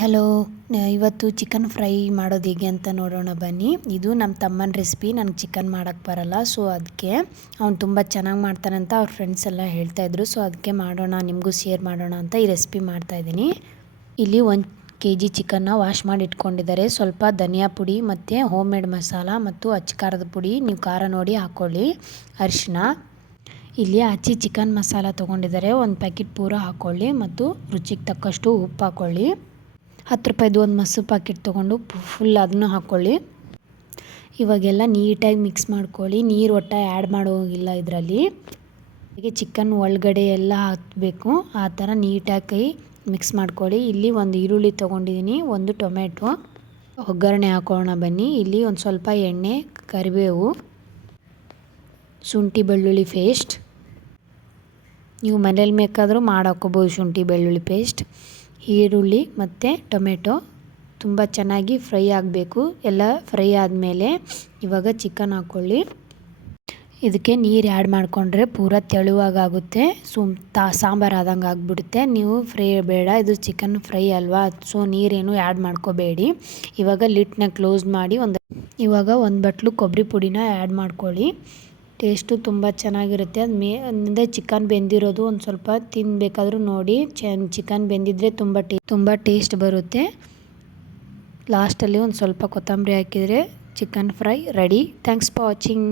Hello ಇವತ್ತು chicken fry ಮಾಡೋದು ಹೇಗೆ ಅಂತ ನೋಡೋಣ ಬನ್ನಿ. ಇದು ನಮ್ಮ ತಮ್ಮನ ರೆಸಿಪಿ ನನಗೆ ಚಿಕನ್ ಮಾಡೋಕ್ಕೆ ಬರಲ್ಲ. ಸೊ, ಅದಕ್ಕೆ ಅವ್ನು ತುಂಬ ಚೆನ್ನಾಗಿ ಮಾಡ್ತಾನಂತ ಅವ್ರ ಫ್ರೆಂಡ್ಸ್ ಎಲ್ಲ ಹೇಳ್ತಾಯಿದ್ರು ಸೊ, ಅದಕ್ಕೆ ಮಾಡೋಣ, ನಿಮಗೂ ಶೇರ್ ಮಾಡೋಣ ಅಂತ ಈ ರೆಸಿಪಿ ಮಾಡ್ತಾಯಿದ್ದೀನಿ ಇಲ್ಲಿ ಒಂದು ಕೆ ಜಿ ಚಿಕನ್ನ ವಾಶ್ ಮಾಡಿ ಇಟ್ಕೊಂಡಿದ್ದಾರೆ. ಸ್ವಲ್ಪ ಧನಿಯಾ ಪುಡಿ ಮತ್ತು ಹೋಮ್ ಮೇಡ್ ಮಸಾಲ ಮತ್ತು ಅಚ್ಚ ಖಾರದ ಪುಡಿ. ನೀವು ಖಾರ ನೋಡಿ ಹಾಕ್ಕೊಳ್ಳಿ ಅರಿಶಿನ ಇಲ್ಲಿ ಹಚ್ಚಿ ಚಿಕನ್ ಮಸಾಲ ತೊಗೊಂಡಿದ್ದಾರೆ. ಒಂದು ಪ್ಯಾಕೆಟ್ ಪೂರ ಹಾಕ್ಕೊಳ್ಳಿ ಮತ್ತು ರುಚಿಗೆ ತಕ್ಕಷ್ಟು ಉಪ್ಪು ಹಾಕ್ಕೊಳ್ಳಿ ಹತ್ತು ರೂಪಾಯಿದು ಒಂದು ಮೊಸರು ಪ್ಯಾಕೆಟ್ ತೊಗೊಂಡು ಫುಲ್ ಅದನ್ನು ಹಾಕ್ಕೊಳ್ಳಿ. ಇವಾಗೆಲ್ಲ ನೀಟಾಗಿ ಮಿಕ್ಸ್ ಮಾಡ್ಕೊಳ್ಳಿ. ನೀರು ಒಟ್ಟ ಆ್ಯಡ್ ಮಾಡೋಗಿಲ್ಲ ಇದರಲ್ಲಿ. ಹಾಗೆ ಚಿಕನ್ ಒಳಗಡೆ ಎಲ್ಲ ಹಾಕಬೇಕು. ಆ ಥರ ನೀಟಾಗಿ ಮಿಕ್ಸ್ ಮಾಡ್ಕೊಳ್ಳಿ. ಇಲ್ಲಿ ಒಂದು ಈರುಳ್ಳಿ ತೊಗೊಂಡಿದ್ದೀನಿ, ಒಂದು ಟೊಮೆಟೊ ಒಗ್ಗರಣೆ ಹಾಕೋಣ ಬನ್ನಿ. ಇಲ್ಲಿ ಒಂದು ಸ್ವಲ್ಪ ಎಣ್ಣೆ, ಕರಿಬೇವು, ಶುಂಠಿ ಬೆಳ್ಳುಳ್ಳಿ ಪೇಸ್ಟ್ ನೀವು ಮನೇಲಿ ಬೇಕಾದರೂ ಮಾಡಾಕೋಬೋದು ಶುಂಠಿ ಬೆಳ್ಳುಳ್ಳಿ ಪೇಸ್ಟ್ ಈರುಳ್ಳಿ ಮತ್ತು ಟೊಮೆಟೊ ತುಂಬ ಚೆನ್ನಾಗಿ ಫ್ರೈ ಆಗಬೇಕು. ಎಲ್ಲ ಫ್ರೈ ಆದಮೇಲೆ ಇವಾಗ ಚಿಕನ್ ಹಾಕ್ಕೊಳ್ಳಿ ಇದಕ್ಕೆ ನೀರು ಆ್ಯಡ್ ಮಾಡಿಕೊಂಡ್ರೆ ಪೂರ ತೆಳುವಾಗುತ್ತೆ ಸುಮ್ ತಾ ಸಾಂಬಾರು ಆದಂಗೆ ಆಗಿಬಿಡುತ್ತೆ. ನೀವು ಫ್ರೈ ಬೇಡ, ಇದು ಚಿಕನ್ ಫ್ರೈ ಅಲ್ವಾ? ಸೊ ನೀರೇನು ಆ್ಯಡ್ ಮಾಡ್ಕೋಬೇಡಿ. ಇವಾಗ ಲಿಟ್ನ ಕ್ಲೋಸ್ ಮಾಡಿ ಒಂದು ಇವಾಗ ಒಂದು ಬಟ್ಲು ಕೊಬ್ಬರಿ ಪುಡಿನ ಆ್ಯಡ್ ಮಾಡ್ಕೊಳ್ಳಿ. ಟೇಸ್ಟು ತುಂಬ ಚೆನ್ನಾಗಿರುತ್ತೆ. ಅದು ಮೇ ಅಂದರೆ ಚಿಕನ್ ಬೆಂದಿರೋದು ಒಂದು ಸ್ವಲ್ಪ ತಿನ್ನಬೇಕಾದ್ರೂ ನೋಡಿ. ಚಿಕನ್ ಬೆಂದಿದ್ರೆ ತುಂಬ ಟೇ, ತುಂಬ ಟೇಸ್ಟ್ ಬರುತ್ತೆ. ಲಾಸ್ಟಲ್ಲಿ ಒಂದು ಸ್ವಲ್ಪ ಕೊತ್ತಂಬರಿ ಹಾಕಿದರೆ chicken fry ready. Thanks for watching.